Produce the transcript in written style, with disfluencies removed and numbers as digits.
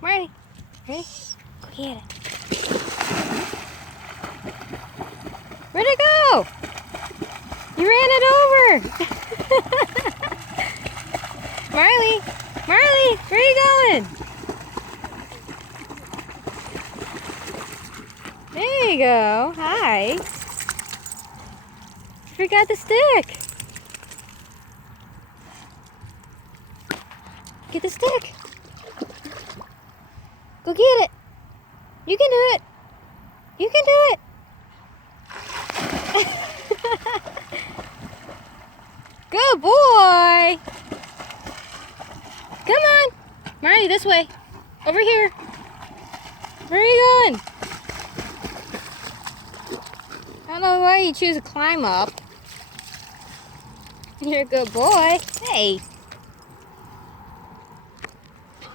Marley, ready? Go get it. Where'd it go? You ran it over. Marley, Marley, where are you going? There you go. Hi. Forgot the stick. Get the stick. Go get it. You can do it. You can do it. Good boy. Come on. Marley, this way. Over here. Where are you going? I don't know why you choose to climb up. You're a good boy. Hey.